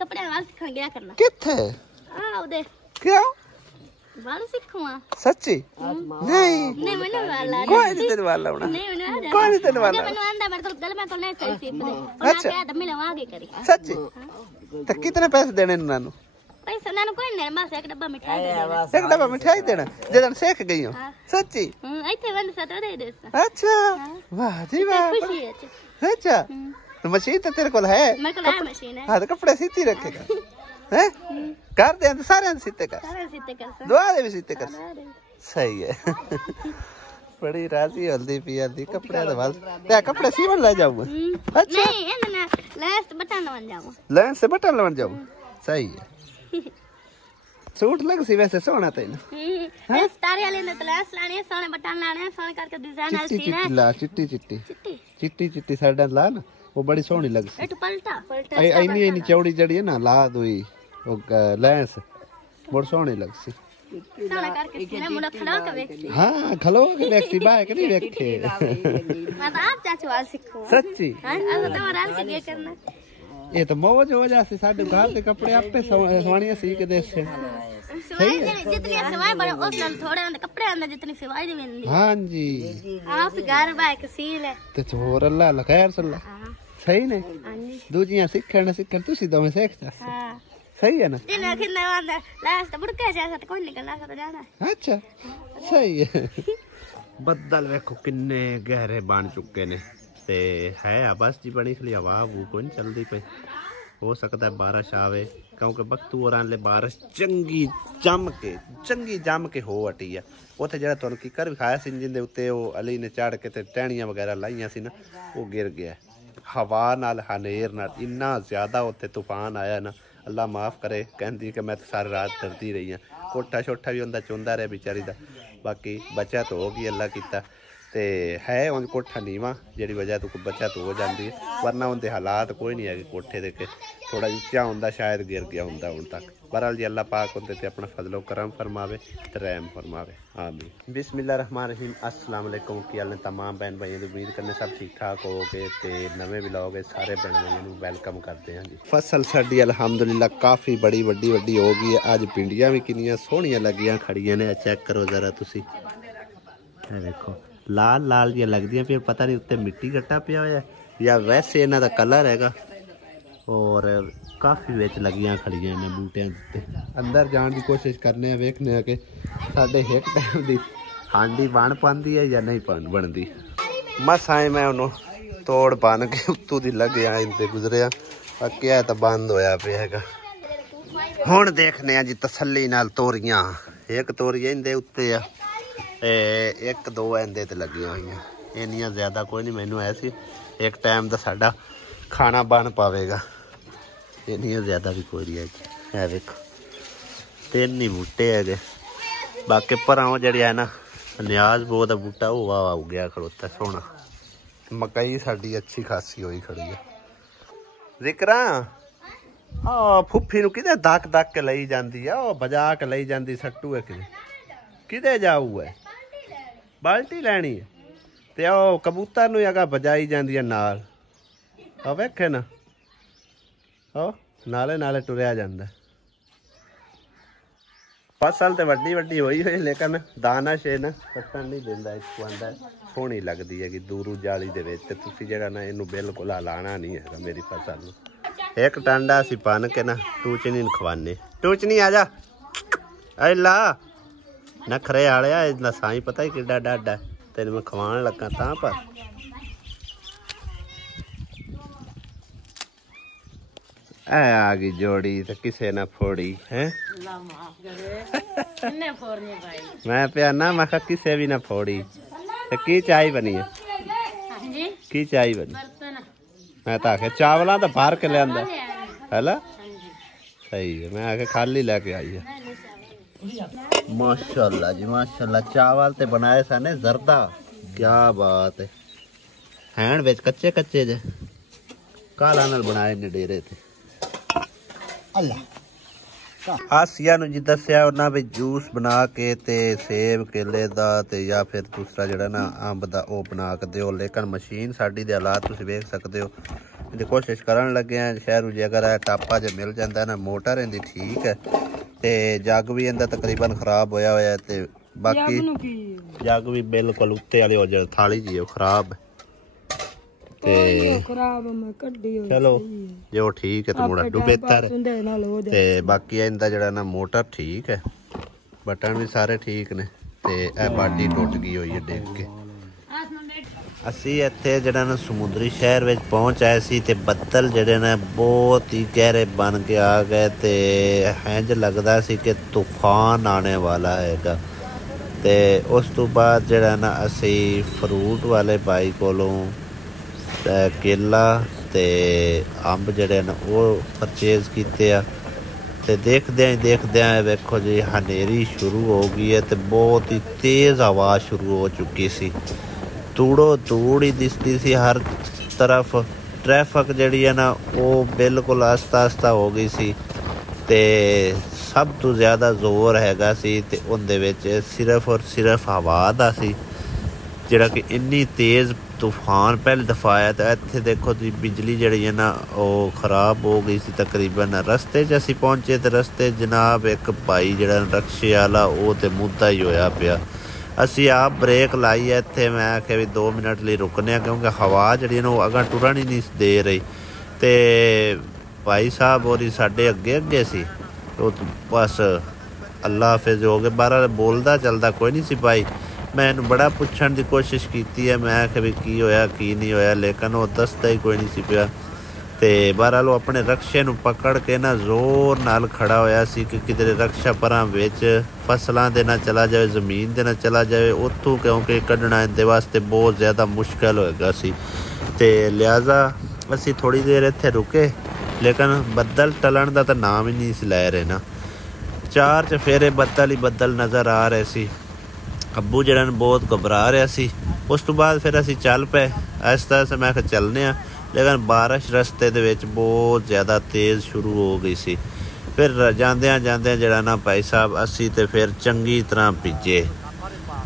कपड़े वाल सीखण गया करना किथे ओदे क्यों वाल सीखूंगा सच्ची नहीं मैंने वाला कोई नहीं तेरे वाला होना नहीं कोई नहीं तेरे वाला मैंने आंदा मेरे तो गल में तो नहीं सही सी पर अच्छा क्या दम में आगे करी सच्ची तो कितने पैसे देने नानू पैसा नानू कोई नहीं बस एक डब्बा मिठाई दे एक डब्बा मिठाई देना जदन सीख गई हो सच्ची ਇੱਥੇ ਵੰਡ ਸਤ ਦੇ ਦੇ अच्छा वाह जी वाह खुशी है अच्छा तो मशीन तो तेरे को है मेरे को है मशीन है हाँ तो कपड़े सीती रखेगा हैं कर दे सारे सीते कर सारे सीते कर दुआ दे भी सीते कर सही है बड़ी राजी हल्दी पियादी कपड़े तो वाल ते कपड़े सीवन ले जाऊं अच्छा नहीं ना लेस बटन लवन जाऊं लेन से बटन लवन जाऊं सही है सूट लग सी वैसे सोना तेन स्टार वाले ने तो लेस लाने सोने बटन लाने सोने करके डिजाइन वाली सीना ला चिट्टी चिट्टी चिट्टी चिट्टी साइड ला ना वो बड़ी सोहनी लग सी पलटा इनी चौड़ी जड़ी है ना ला दुई वो लेंस बड़ी सोहनी लग सी सोना करके सीना मुंडा खड़ा के वेखसी हां खलो के वेखसी बाय के नहीं वेखे मैं तो आप चाचू वाल सीखूं सच्ची हां अब तो रात के ये करना ये तो मौज हो जासी साडे घर के कपड़े आपे सवाणियां सी के दे से सवाई जितनी सवाई बड़े उतना थोड़े अंदर कपड़े अंदर जितनी सवाई दी मिलनी हां जी आप घर बाय के सील है ते छोर अल्लाह खैर सल्ला सही ने दूजियां सीखण तुसी दोवें सीखता हां सही है ना दिन किन्ने अंदर लास्ट बुड़के जैसा तो कोई निकलना सा तो जाना अच्छा सही है बदल देखो किन्ने गहरे बन चुके ने ते है बस जी बड़ी खली हवा वो कोई नहीं चलती पे हो सकता है बारिश आवे क्योंकि बख्तू और ले बारिश चंगी जम के हो हटी है उत्थे जेड़ा तुहानू कीकर विखाया सी जिंदे उत्ते ओ अली ने चढ़ के ते टहनियां वगैरह लाइयां सी ना वो गिर गया हवा नाल हनेर नाल इन्ना ज्यादा उत्ते तूफान आया ना अल्लाह माफ करे कहंदी कि मैं तो सारी रात डरदी रही हां कोठा छोटा भी उंदा चुंदा रहा बेचारी दा बाकी बचा तो हो गई अल्लाह कीता ते है उन कोठा नीवा जिहड़ी वजह तो बचा तो हो जाती है वरना उनके हालात कोई नहीं है कोठे दे के थोड़ा उच्चा होंदा शायद गिर गया होंदा हुण तक बहरहाल जी अल्लाह पाक उनते ते अपना फजलो करम फरमावे ते रहम फरमावे आमीन बिस्मिल्लाह रहमान रहीम अस्सलाम वालेकुम की हाल ने तमाम बहन भाइयों की उम्मीद करने सब ठीक ठाक होगे ते नवे व्लॉग सारे बहन भाइयों को वेलकम करते हैं जी फसल साडी अल्हम्दुलिल्लाह काफ़ी बड़ी वड्डी हो गई है अज पिंडियां भी कितनियां सोहणियां लगियां खड़ियां ने चेक करो जरा तुसी देखो लाल लाल जी लगदियां फिर पता नहीं उत्ते मिट्टी घट्टा पिया होया या वैसे इन्हां दा कलर हैगा और काफ़ी विच लगियां खड़ियां ने बूटियां उत्ते अंदर जाने की कोशिश करने वेखने कि साडे एक टाइम दी हांडी बन पांदी है या नहीं बनदी मसाए मैं उन्होंने तोड़ बन के उत्तों दी लग गया इनते गुजरिया क्या तो बंद होया पिया हैगा हुण देखने जी तसल्ली नाल तोरियां एक तोरी इंदे उत्ते आ एक दो इंदे ते लगियां हुई इन्नियां ज्यादा कोई नहीं मैनू ऐसी एक टाइम का साडा खाना बन पावेगा इन्नियां ज्यादा भी कोई नहीं है देखो तीन ही बूटे है बाकी भराओ जड़ी है ना न्याज बो का बूटा वो वाह हो गया खड़ोता सोहना मकई साडी अच्छी खासी होई खड़ी है जिक्रा फुफी नूं किते दक के लई जांदी है ओ बजा के लई जांदी सट्टू है किते जाऊ है बाल्टी लैनी है ते ओ कबूतर नूं अगा बजाई जांदी है नाल आ वेखे ना ओ नाले टुरिया जांदा फसल तो वड्डी होई हुई लेकिन दाना शेन कट्टन नहीं देंदा इसको आंदा सोहनी लगदी है कि दूरू जाली दे विच ते तुसीं जेहड़ा ना इनू बिल्कुल लाना नहीं है मेरी फसल नूं एक टांडा असीं बन के ना टूचनी नूं खवाने टूचनी आ जा ऐला नखरे आलिया इतना साई पता ही किड्डा डाडा तेन मैं खवान लगा तां पर आ गई जोड़ी तो किसे ना फोड़ी है मैं प्याना मैं किसे भी ना फोड़ी तो की चाय बनी है की चाय बनी मैं तो आखे चावल तो भर के लिया है ला सही है मैं आके खाली लेके आई है माशाल्लाह जी माशाल्लाह चावल ते बनाए सने जरदा क्या बात है हैन विच कच्चे जे काला नाल बनाए ने डेरे थे अल्लाह आसिया नु जी दस्या उन्हां भी जूस बना के ते सेब केले दा ते या फिर दूसरा जेड़ा ना अंब दा ओ बना के दिओ लेकिन मशीन साडी दे हालात तुसीं वेख सकदे हो ਇਹਦੀ ਕੋਸ਼ਿਸ਼ ਕਰਨ ਲੱਗੇ ਆ ਸ਼ਹਿਰੂ ਜੇ ਅਗਰ ਟਾਪਾ ਜੇ ਮਿਲ ਜਾਂਦਾ ਨਾ ਮੋਟਰ ਇਹਦੀ ਠੀਕ ਹੈ ਤੇ ਜੱਗ ਵੀ ਇਹਦਾ ਤਕਰੀਬਨ ਖਰਾਬ ਹੋਇਆ ਹੋਇਆ ਤੇ ਬਾਕੀ ਜੱਗ ਵੀ ਬਿਲਕੁਲ ਉੱਤੇ ਵਾਲੀ ਹੋ ਜਾ ਥਾਲੀ ਜੀ ਉਹ ਖਰਾਬ ਤੇ ਚਲੋ ਜੇ ਉਹ ਠੀਕ ਹੈ ਤੇ ਮੁੜਾ ਡੁਬੇਤਰ ਤੇ ਬਾਕੀ ਇਹਦਾ ਜਿਹੜਾ ਨਾ ਮੋਟਰ ਠੀਕ ਹੈ ਬਟਨ ਵੀ ਸਾਰੇ ਠੀਕ ਨੇ ਤੇ ਇਹ ਬਾਡੀ ਟੁੱਟ ਗਈ ਹੋਈ ਹੈ ਡਿੱਗ ਕੇ। ਅਸੀਂ ਇੱਥੇ ਜਿਹੜਾ ਨਾ ਸਮੁੰਦਰੀ ਸ਼ਹਿਰ ਵਿੱਚ ਪਹੁੰਚ ਆਏ ਸੀ ਤੇ ਬੱਦਲ ਜਿਹੜੇ ਨੇ ਬਹੁਤ ਹੀ ਗਹਿਰੇ ਬਣ ਕੇ ਆ ਗਏ ਤੇ ਇੰਝ ਲੱਗਦਾ ਸੀ ਕਿ ਤੂਫਾਨ ਆਉਣੇ ਵਾਲਾ ਹੈਗਾ। ਤੇ ਉਸ ਤੋਂ ਬਾਅਦ ਜਿਹੜਾ ਨਾ ਅਸੀਂ ਫਰੂਟ ਵਾਲੇ ਭਾਈ ਕੋਲੋਂ ਕੇਲਾ ਤੇ ਅੰਬ ਜਿਹੜੇ ਨੇ ਉਹ ਪਰਚੇਜ਼ ਕੀਤੇ ਆ ਤੇ ਦੇਖਦਿਆਂ ਵੇਖੋ ਜੀ ਹਨੇਰੀ ਸ਼ੁਰੂ ਹੋ ਗਈ ਹੈ ਤੇ ਬਹੁਤ ਹੀ ਤੇਜ਼ ਹਵਾ ਸ਼ੁਰੂ ਹੋ ਚੁੱਕੀ ਸੀ। ਧੂੜੋ ਧੂੜ ਹੀ ਦਿਸਦੀ ਸੀ ਹਰ ਤਰਫ। ਟ੍ਰੈਫਿਕ ਜਿਹੜੀ ਹੈ ਨਾ ਉਹ ਬਿਲਕੁਲ ਆਸਤਾ ਹੋ ਗਈ ਸੀ ਤੇ ਸਭ ਤੋਂ ਜ਼ਿਆਦਾ ਜ਼ੋਰ ਹੈਗਾ ਸੀ ਤੇ ਉਹਦੇ ਵਿੱਚ ਸਿਰਫ ਔਰ ਸਿਰਫ ਹਵਾ ਦਾ ਸੀ ਜਿਹੜਾ ਕਿ ਇੰਨੀ ਤੇਜ਼ ਤੂਫਾਨ ਪਹਿਲੀ ਦਫਾ ਆਇਆ। ਤੇ ਇੱਥੇ ਦੇਖੋ ਜੀ ਬਿਜਲੀ ਜਿਹੜੀ ਹੈ ਨਾ ਉਹ ਖਰਾਬ ਹੋ ਗਈ ਸੀ ਤਕਰੀਬਨ। ਰਸਤੇ 'ਚ ਅਸੀਂ ਪਹੁੰਚੇ ਤੇ ਰਸਤੇ ਜਨਾਬ ਇੱਕ ਭਾਈ ਜਿਹੜਾ ਰਕਸ਼ੇ ਵਾਲਾ ਉਹ ਤੇ ਮੁੱਦਾ ਹੀ ਹੋਇਆ ਪਿਆ। ਅਸੀਂ ਆਪ ਬ੍ਰੇਕ ਲਾਈ ਹੈ ਇੱਥੇ, ਮੈਂ ਆਖਿਆ ਵੀ 2 ਮਿੰਟ ਲਈ ਰੁਕਨੇ ਆ ਕਿਉਂਕਿ ਹਵਾ ਜਿਹੜੀ ਨਾ ਉਹ ਅਗਾਂ ਟੁਰਨ ਹੀ ਨਹੀਂ ਦੇ ਰਹੀ। ਤੇ ਭਾਈ ਸਾਹਿਬ ਹੋਰੀ ਸਾਡੇ ਅੱਗੇ ਸੀ ਉਹ ਬਸ ਅੱਲਾ ਹਾਫਿਜ਼ ਹੋ ਗਏ। ਬਾਹਰ ਬੋਲਦਾ ਚੱਲਦਾ ਕੋਈ ਨਹੀਂ ਸੀ ਭਾਈ। ਮੈਂ ਇਹਨੂੰ ਬੜਾ ਪੁੱਛਣ ਦੀ ਕੋਸ਼ਿਸ਼ ਕੀਤੀ ਹੈ, ਮੈਂ ਆਖਿਆ ਵੀ ਕੀ ਹੋਇਆ ਕੀ ਨਹੀਂ ਹੋਇਆ, ਲੇਕਿਨ ਉਹ ਦੱਸਦਾ ਹੀ ਕੋਈ ਨਹੀਂ ਸੀ ਪਿਆ। ਤੇ ਬਹਰਹਾਲ ਉਹ ਆਪਣੇ ਰਕਸ਼ੇ ਨੂੰ ਪਕੜ ਕੇ ਨਾ ਜ਼ੋਰ ਨਾਲ ਖੜਾ ਹੋਇਆ ਸੀ ਕਿ ਕਿਧਰੇ ਰਕਸ਼ਾ ਪਰਾਂ ਵਿੱਚ ਫਸਲਾਂ ਦੇ ਨਾ ਚਲਾ ਜਾਵੇ, ਜ਼ਮੀਨ ਦੇ ਨਾ ਚਲਾ ਜਾਵੇ ਉੱਥੋਂ, ਕਿਉਂਕਿ ਕੱਢਣਾ ਇਹਦੇ ਵਾਸਤੇ ਬਹੁਤ ਜ਼ਿਆਦਾ ਮੁਸ਼ਕਿਲ ਹੋਏਗਾ ਸੀ। ਤੇ ਲਿਹਾਜ਼ਾ ਅਸੀਂ ਥੋੜ੍ਹੀ ਦੇਰ ਇੱਥੇ ਰੁਕੇ ਲੇਕਿਨ ਬੱਦਲ ਟਲਣ ਦਾ ਤਾਂ ਨਾਮ ਹੀ ਨਹੀਂ ਸੀ ਲੈ ਰਹੇ ਨਾ। 4 ਚਫੇਰੇ ਬੱਦਲ ਹੀ ਬੱਦਲ ਨਜ਼ਰ ਆ ਰਹੇ ਸੀ। ਅੱਬੂ ਜਿਹੜਾ ਨੂੰ ਬਹੁਤ ਘਬਰਾ ਰਿਹਾ ਸੀ। ਉਸ ਤੋਂ ਬਾਅਦ ਫਿਰ ਅਸੀਂ ਚੱਲ ਪਏ ਆਹਿਸਤਾ ਆਹਿਸਤਾ। ਮੈਂ ਕਿਹਾ ਚੱਲਦੇ ਹਾਂ ਲੇਕਿਨ ਬਾਰਿਸ਼ ਰਸਤੇ ਦੇ ਵਿੱਚ ਬਹੁਤ ਜ਼ਿਆਦਾ ਤੇਜ਼ ਸ਼ੁਰੂ ਹੋ ਗਈ ਸੀ। ਫਿਰ ਜਾਂਦਿਆਂ ਜਿਹੜਾ ਨਾ ਭਾਈ ਸਾਹਿਬ ਅਸੀਂ ਤੇ ਫਿਰ ਚੰਗੀ ਤਰ੍ਹਾਂ ਭਿੱਜੇ।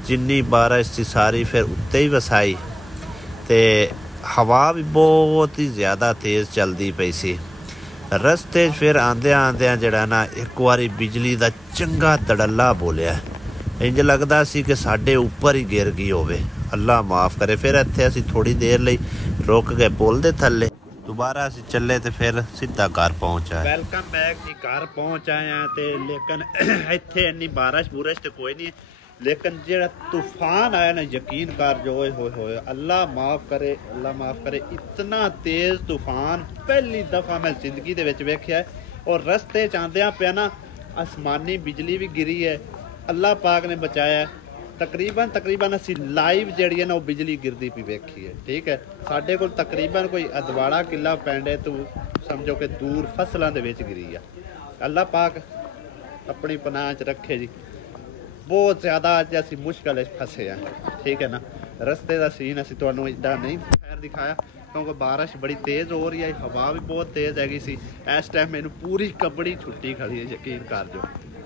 ਜਿੰਨੀ ਬਾਰਿਸ਼ ਸੀ ਸਾਰੀ ਫਿਰ ਉੱਤੇ ਹੀ ਵਸਾਈ ਤੇ ਹਵਾ ਵੀ ਬਹੁਤ ਹੀ ਜ਼ਿਆਦਾ ਤੇਜ਼ ਚੱਲਦੀ ਪਈ ਸੀ। ਰਸਤੇ 'ਚ ਫਿਰ ਆਉਂਦਿਆਂ ਜਿਹੜਾ ਨਾ ਇੱਕ ਵਾਰੀ ਬਿਜਲੀ ਦਾ ਚੰਗਾ ਧੜੱਲਾ ਬੋਲਿਆ। ਇੰਝ ਲੱਗਦਾ ਸੀ ਕਿ ਸਾਡੇ ਉੱਪਰ ਹੀ ਗਿਰ ਗਈ ਹੋਵੇ, ਅੱਲਾ ਮਾਫ ਕਰੇ। ਫਿਰ ਇੱਥੇ ਅਸੀਂ ਥੋੜ੍ਹੀ ਦੇਰ ਲਈ ਰੁਕ ਗਏ ਪੁੱਲ ਦੇ ਥੱਲੇ। ਦੁਬਾਰਾ ਅਸੀਂ ਚੱਲੇ ਤੇ ਫਿਰ ਸਿੱਧਾ ਘਰ ਪਹੁੰਚ ਆਏ। ਵੈਲਕਮ ਬੈਕ ਜੀ, ਘਰ ਪਹੁੰਚ ਆਏ ਆ ਤੇ ਲੇਕਿਨ ਇੱਥੇ ਇੰਨੀ ਬਾਰਿਸ਼ ਤੇ ਕੋਈ ਨਹੀਂ, ਲੇਕਿਨ ਜਿਹੜਾ ਤੂਫਾਨ ਆਇਆ ਨਾ ਯਕੀਨ ਕਰ ਜੋ ਹੋਏ ਅੱਲਾ ਮਾਫ ਕਰੇ ਇਤਨਾ ਤੇਜ਼ ਤੂਫਾਨ ਪਹਿਲੀ ਦਫਾ ਮੈਂ ਜ਼ਿੰਦਗੀ ਦੇ ਵਿੱਚ ਵੇਖਿਆ। ਔਰ ਰਸਤੇ 'ਚ ਆਉਂਦਿਆਂ ਪਿਆ ਨਾ ਅਸਮਾਨੀ ਬਿਜਲੀ ਵੀ ਗਿਰੀ ਹੈ, ਅੱਲਾ ਪਾਕ ਨੇ ਬਚਾਇਆ। ਤਕਰੀਬਨ ਅਸੀਂ ਲਾਈਵ ਜਿਹੜੀ ਹੈ ਨਾ ਉਹ ਬਿਜਲੀ ਗਿਰਦੀ ਪਈ ਵੇਖੀ ਹੈ। ਠੀਕ ਹੈ, ਸਾਡੇ ਕੋਲ ਤਕਰੀਬਨ ਕੋਈ ਅਦਵਾੜਾ ਕਿੱਲਾ ਪਿੰਡ ਹੈ ਤੂੰ ਸਮਝੋ ਕਿ ਦੂਰ ਫਸਲਾਂ ਦੇ ਵਿੱਚ ਗਿਰੀ ਆ। ਅੱਲਾ ਪਾਕ ਆਪਣੀ ਪਨਾਹ 'ਚ ਰੱਖੇ ਜੀ। ਬਹੁਤ ਜ਼ਿਆਦਾ ਅੱਜ ਅਸੀਂ ਮੁਸ਼ਕਲ ਵਿੱਚ ਫਸੇ ਆ। ਠੀਕ ਹੈ ਨਾ, ਰਸਤੇ ਦਾ ਸੀਨ ਅਸੀਂ ਤੁਹਾਨੂੰ ਇੱਦਾਂ ਨਹੀਂ ਖੈਰ ਦਿਖਾਇਆ ਕਿਉਂਕਿ ਬਾਰਿਸ਼ ਬੜੀ ਤੇਜ਼ ਹੋ ਰਹੀ ਹੈ, ਹਵਾ ਵੀ ਬਹੁਤ ਤੇਜ਼ ਹੈਗੀ ਸੀ। ਇਸ ਟਾਈਮ ਮੈਨੂੰ ਪੂਰੀ ਕੱਬੜੀ ਛੁੱਟੀ ਖੜੀ ਹੈ, ਯਕੀਨ ਕਰ ਜੋ।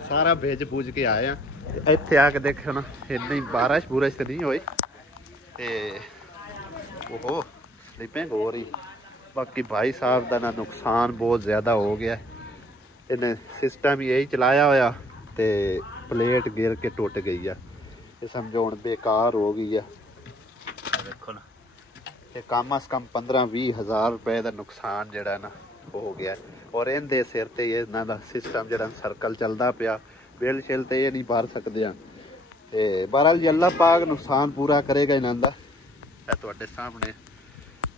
ਸਾਰਾ ਭੇਜ ਬੂਝ ਕੇ ਆਏ ਆ ਤੇ ਇੱਥੇ ਆ ਕੇ ਦੇਖੋ ਨਾ ਇੰਨੀ ਬਾਰਿਸ਼ ਬੂਰਿਸ਼ ਨਹੀਂ ਹੋਈ ਤੇ ਉਹ ਸਲੀਪਿੰਗ ਹੋ ਰਹੀ। ਬਾਕੀ ਭਾਈ ਸਾਹਿਬ ਦਾ ਨਾ ਨੁਕਸਾਨ ਬਹੁਤ ਜ਼ਿਆਦਾ ਹੋ ਗਿਆ। ਇਹਨੇ ਸਿਸਟਮ ਹੀ ਇਹੀ ਚਲਾਇਆ ਹੋਇਆ ਤੇ ਪਲੇਟ ਗਿਰ ਕੇ ਟੁੱਟ ਗਈ ਆ। ਇਹ ਸਮਝੋ ਹੁਣ ਬੇਕਾਰ ਹੋ ਗਈ ਆ। ਦੇਖੋ ਨਾ ਤੇ ਕਮ ਅਸ ਕਮ 15-20 ਹਜ਼ਾਰ ਰੁਪਏ ਦਾ ਨੁਕਸਾਨ ਜਿਹੜਾ ਨਾ ਹੋ ਗਿਆ। ਔਰ ਇਹਦੇ ਸਿਰ ਤੇ ਇਹਨਾਂ ਦਾ ਸਿਸਟਮ ਜਿਹੜਾ ਸਰਕਲ ਚੱਲਦਾ ਪਿਆ, ਬਿੱਲ ਸ਼ਿਲ ਤੇ ਇਹ ਨਹੀਂ ਭਰ ਸਕਦੇ ਆ। ਤੇ ਬਹਰਹਾਲ ਜੀ ਅੱਲਾ ਪਾਕ ਨੁਕਸਾਨ ਪੂਰਾ ਕਰੇਗਾ ਇਹਨਾਂ ਦਾ। ਇਹ ਤੁਹਾਡੇ ਸਾਹਮਣੇ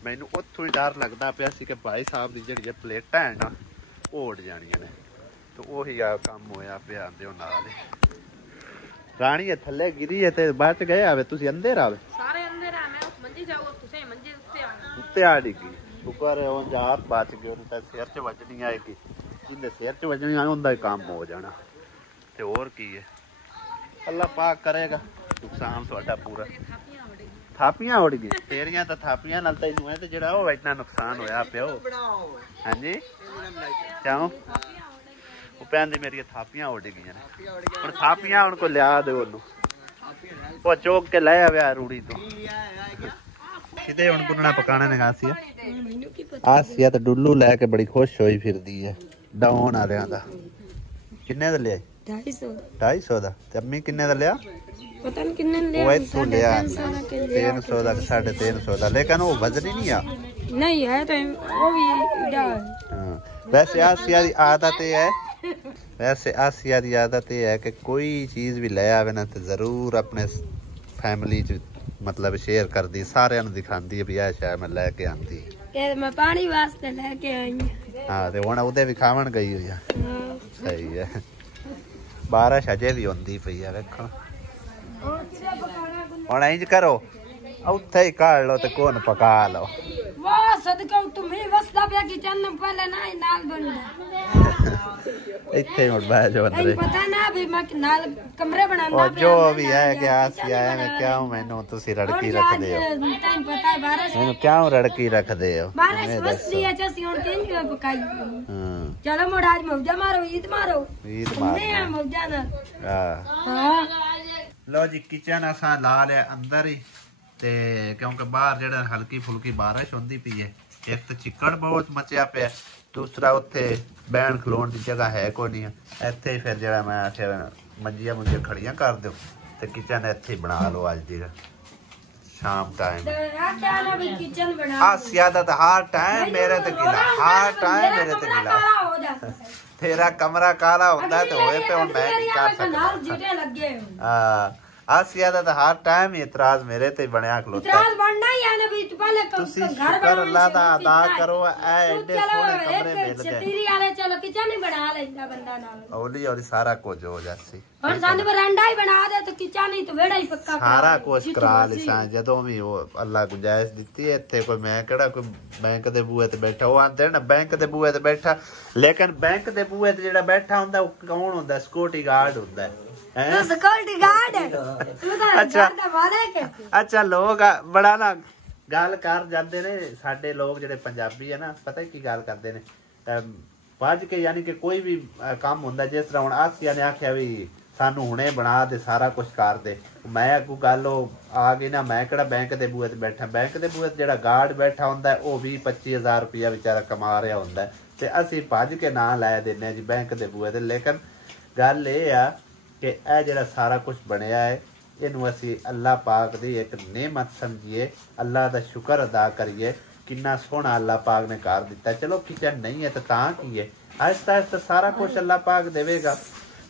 ਮੈਨੂੰ ਉੱਥੋਂ ਹੀ ਡਰ ਲੱਗਦਾ ਪਿਆ ਸੀ ਕਿ ਭਾਈ ਸਾਹਿਬ ਦੀ ਜਿਹੜੀਆਂ ਪਲੇਟਾਂ ਹੈ ਨਾ ਉਹ ਉੱਡ ਜਾਣੀਆਂ ਨੇ ਤੇ ਉਹੀ ਆ ਕੰਮ ਹੋਇਆ ਪਿਆ। ਆਂਦੇ ਉਹ ਨਾਲ ਰਾਣੀ ਥੱਲੇ ਗਿਰੀ ਹੈ ਤੇ ਬਾਅਦ ਚ ਗਏ ਆਵੇ ਤੁਸੀਂ ਅੰਦਰ ਆਵੇ ਸਾਰੇ ਅੰਦਰ ਆ। ਮੈਂ ਮੰਜੀ ਜਾਊਗਾ ਤੁਸੀਂ ਮੰਜੇ ਉੱਤੇ ਆ ਡਿੱਗੀ ਸ਼ੁਕਰ ਹੈ ਉਹ ਜਾਤ ਬਚ ਗਏ। ਉਹਨੂੰ ਤਾਂ ਸਿਰ 'ਚ ਵੱਜਣੀ ਆਏਗੀ, ਜਿਹਦੇ ਸਿਰ 'ਚ ਵੱਜਣੀ ਆਏ ਉਹਦਾ ਹੀ ਕੰਮ ਹੋ ਜਾਣਾ। ਤੇ ਹੋਰ ਕੀ ਹੈ, ਅੱਲਾ ਪਾਕ ਕਰੇਗਾ ਨੁਕਸਾਨ ਤੁਹਾਡਾ ਪੂਰਾ। ਥਾਪੀਆਂ ਉੱਡ ਗਈ ਤੇਰੀਆਂ ਤਾਂ ਥਾਪੀਆਂ ਨਾਲ ਤੈਨੂੰ ਹੈ ਤੇ ਜਿਹੜਾ ਉਹ ਇੰਨਾ ਨੁਕਸਾਨ ਹੋਇਆ ਪਿਆ। ਹਾਂਜੀ ਕਿਉਂ ਉਹ ਪੈਂਦੀ ਮੇਰੀਆਂ ਥਾਪੀਆਂ ਉੱਡ ਗਈਆਂ ਨੇ। ਹੁਣ ਥਾਪੀਆਂ ਹੁਣ ਕੋਈ ਲਿਆ ਦੇ ਉਹਨੂੰ, ਉਹ ਚੋਕ ਕੇ ਲੈ ਆਵੇ ਰੂੜੀ ਤੋਂ। ਕਿਤੇ ਹੁਣ ਗੁੰਨਣਾ ਪਕਾਣਾ ਨੇ ਗਾਸੀ ਆਸੀਆ ਤੇ ਡੁੱਲੂ ਲੈ ਕੇ ਬੜੀ ਖੁਸ਼ ਹੋਈ ਫਿਰਦੀ ਹੈ ਡਾਉਣ ਵਾਲਿਆਂ ਦਾ। ਕਿੰਨੇ ਦਾ ਲਿਆ? 250 ਦਾ। ਤੇ ਅੰਮੀ ਕਿੰਨੇ ਦਾ ਲਿਆ? ਪਤਾ ਨਹੀਂ ਕਿੰਨੇ ਲਿਆ। ਉਹ ਇੱਥੋਂ ਲਿਆ 300 ਦਾ 350 ਦਾ, ਲੇਕਿਨ ਉਹ ਵਜ਼ਨ ਹੀ ਨਹੀਂ ਆ। ਨਹੀਂ ਹੈ ਤਾਂ ਉਹ ਵੀ ਹਾਂ ਵੈਸੇ ਆਸੀਆ ਦੀ ਆਦਤ ਇਹ ਹੈ, ਵੈਸੇ ਆਸੀਆ ਦੀ ਆਦਤ ਇਹ ਹੈ ਕਿ ਕੋਈ ਚੀਜ਼ ਵੀ ਲੈ ਆਵੇ ਨਾ ਤੇ ਜ਼ਰੂਰ ਆਪਣੇ ਫੈਮਿਲੀ ਚ मतलब शेयर कर दी, सारे दिखाती है भी यह शायद मैं लेके आती है। मैं पानी वास्ते लेके आई। हाँ ते हुण उदे भी खावन गई हुई है। सही है। बारिश अजे भी होंदी पई है वेखो। हुण इंज करो उत्थे ही काढ़ लो ते कोन पका लो। वाह सदका तुम्हें वसदा पे किचन में पहले ना ही नाल बनदा। इत्थे ही बैठ जाओ अंदर। पता ना भी मैं नाल कमरे बनांदा पे जो भी है कि आसिया है मैं क्या हूं मैनू तुसी रड़की रख दे हो। तैन पता है बारिश मैनू क्या रड़की रख दे हो। बारिश वसदी है जैसी हुन किंज पकाई। हां चलो मोड़ आज मौजा मारो ईद मारो। ईद मारो मौजा ना। हां लो जी किचन असा ला लिया अंदर ही ते क्योंकि बाहर जेड़ा हल्की फुल्की बारिश होंदी पई है। एक तो चिक्कड़ बहुत मचिया पे, दूसरा उत्थे बैन खलोण दी जगह है कोई नहीं। इत्थे ही फिर जेड़ा मैं आखिया मंजियां मुंजियां खड़ियां कर दो ते किचन इत्थे ही बना लो अज दी शाम टाइम। आसिया दा हर टाइम मेरे ते गिला, हर टाइम मेरे ते गिला। तेरा कमरा काला होंदा ते होए पे हुण मैं की कर सकदा। आसिया दा हर टाइम ही इतराज मेरे ते बनया खलोता। इतराज बनना ही है ना भी पहले घर बना अल्लाह दा अदा करो। ए एडे सोने कमरे मिलदे छतरी वाले चलो किचन ही बना लेंदा बंदा नाल औली औली सारा कुछ हो जासी। हुन सान बरांडा ही बना दे तो किचन ही तो वेड़ा ही पक्का सारा कुछ करा लिसा। जदों भी वो अल्लाह गुंजाइश दित्ती है इत्थे कोई मैं केड़ा कोई बैंक दे बूहे ते बैठा। वो आंदे ना बैंक दे बूहे ते बैठा, लेकिन बैंक दे बूहे ते जेड़ा बैठा हुंदा वो कौन हुंदा? सिक्योरिटी गार्ड हुंदा है। अच्छा लोग बड़ा ना गल कर जाते ने साडे लोग जेडे पंजाबी है ना, पता की गल करते ने भज के, यानी कि कोई भी काम हुंदा जिस तरह हुण आसिया ने आख्या भी सानू हुणे बना दे सारा कुछ कर दे। मैं अगू गल आ गई ना, मैं केड़ा बैंक दे बूहे ते बैठा। बैंक दे बूहे ते जेड़ा गार्ड बैठा हुंदा है वो 20-25 हज़ार रुपया बेचारा कमा रहा हुंदा है ते असीं भज के ना लै दिंदे जी बैंक दे बूहे ते। लेकिन गल ये आ कि यह जो सारा कुछ बनया है इनू असी अल्लाह पाक दी एक नेमत समझिए, अल्लाह का शुक्र अदा करिए। कितना सोहना अल्लाह पाक ने कर दिता। चलो किचन नहीं है तो की है, आहिस्ता आहिस्ता सारा कुछ अल्लाह पाक देवेगा।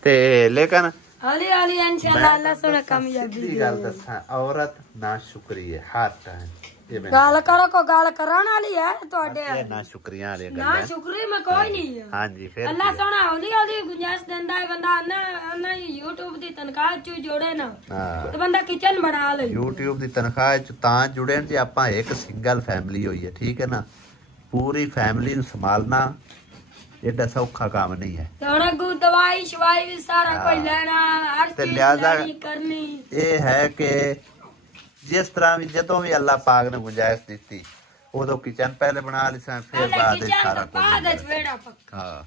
ते लेकिन इंशाअल्लाह अल्लाह सोहना कामयाबी गल दसा औरत ना शुक्री है हर टाइम। गाल करो को गाल कराने वाली है ਤੁਹਾਡੇ ना शुक्रिया वाली ना शुक्री में कोई नहीं है। हां जी फिर अल्लाह सोना ओदी ओदी गुंजाइश देंदा है बंदा ना YouTube दी तनख्वाह च जोड़े ना तो बंदा किचन बना ले। YouTube दी तनख्वाह च तां जुड़े जे आपां एक सिंगल फैमिली होई है, ठीक है ना। पूरी फैमिली नु संभालना एडा सौखा काम नहीं है। थोड़ा गु दवाई शवाई भी सारा कोई लेना हर चीज करनी। ये है कि जिस तरह भी जदों भी अल्लाह पाक ने गुंजाइश दी उदो किचन पहले बना लिसा, फिर बाद सारा कुछ। हाँ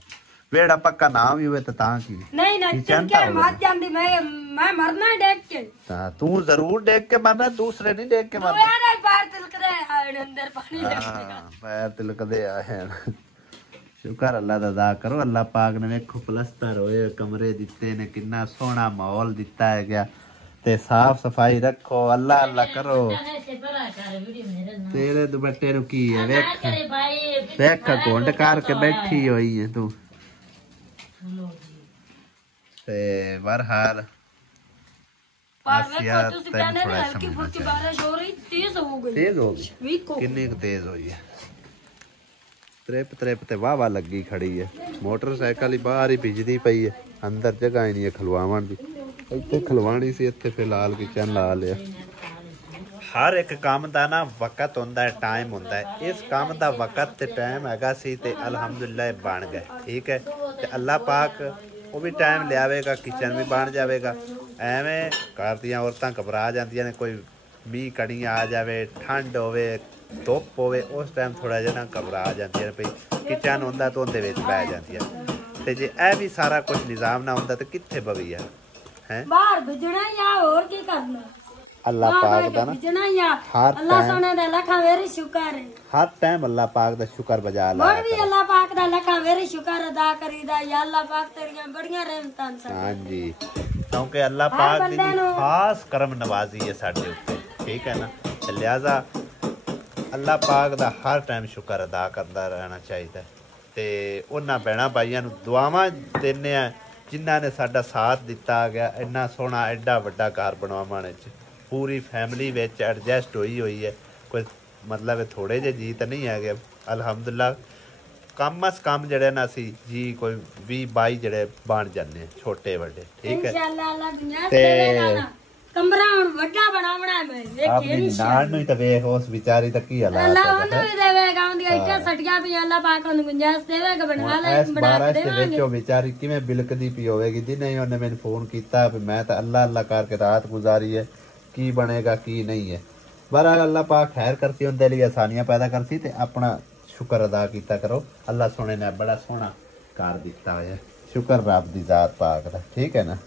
वेड़ा पक्का ना भी हुए तो की नहीं किचन के मत जांदी। मैं मरना देख के। हां तू जरूर देख के मरना, दूसरे नहीं देख के मरना। यार पैर तिलकदे आए अंदर पानी हां पैर तिलकदे आए। शुक्र अल्लाह दा अदा करो। अल्लाह पाक ने देखो प्लस्तर होए कमरे दिते ने, कितना सोहना माहौल दिता है गया ते साफ सफाई रखो। अल्लाह अल्लाह करो। तेरे दुपट्टे नु की है वेख वेख घुंड करके बैठी हुई है तू। ते बहरहाल आसिया हल्की फुल्की बारिश हो रही, तेज हो गई। कितनी तेज हुई है। त्रिप त्रिप ते वाह लगी खड़ी है। मोटरसाइकिल ही बाहर ही भिजदी पई है, अंदर जगह ही नहीं है खलवावन दी। इत्थे खलवानी सी, इत्थे फिलहाल किचन ला लिया। हर एक काम दा ना वक्त होंदा है, टाइम होंदा है। इस काम दा वक्त ते टाइम हैगा सी ते अल्हम्दुलिल्लाह बन गए, ठीक है। ते अल्लाह पाक वो भी टाइम लियावेगा, किचन भी बन जाएगा। एवें घर दियां औरतां घबरा जांदियां ने, कोई मीह कड़ी आ जाए, ठंड होवे, धुप होवे, उस टाइम थोड़ा जिहा ना घबरा जांदियां ने भई किचन होंदा तो उहदे विच बह जांदियां। ते जे ए भी सारा कुछ निजाम ना होंदा ते कित्थे बवी है। बाहर भेजना या और की करना। अल्लाह पाक दा ना हर अल्लाह सोने दा लखा वेरे शुक्र है हर टाइम अल्लाह पाक दा शुक्र बजा ला मोर भी अल्लाह पाक दा लखा वेरे शुक्र अदा करीदा या अल्लाह पाक तेरियां बड़ियां रहमतां सन। हां जी क्योंकि अल्लाह पाक दी खास करम नवाजी है साडे उत्ते ठीक है ना लिहाजा अल्लाह पाक दा हर टाइम शुक्र अदा करदा रहना चाहिए ते उन्हां भैणां भाईयां नूं दुआवां दिंदे आ जिन्हां ने साडा साथ दिता गया इन्ना सोहना एडा वड्डा घर बनवाने च पूरी फैमिली विच एडजस्ट हुई है कोई मतलब थोड़े जे जी तो नहीं है अलहमदुल्ला कम अस कम जड़े ना असी जी कोई 20-22 जड़े बन जाने छोटे बड़े ठीक है इंशाअल्लाह अल्लाह दुनिया से देगा ना कमरा हुन वड्डा बनावना है मैं अपनी नान नु ते वेख उस बेचारी दा की हालत अल्लाह उन्हें भी देवेगा उनकी इट्टा सटिया भी अल्लाह पाक उन्हें गुंजाइश देवेगा बना ले बना के देवांगे बेचारी किवें बिलकदी पी होवेगी दिने उन्हें मैंने फोन कीता मैं तो अल्लाह अल्लाह करके रात गुजारी है की बनेगा की नहीं है बहरहाल अल्लाह पाक खैर करती उनके लिए आसानियां पैदा करती ते अपना शुक्र अदा किया करो अल्लाह सोने ने बड़ा सोहना घर दिता है शुक्र रब दी जात पाक दा ठीक है ना।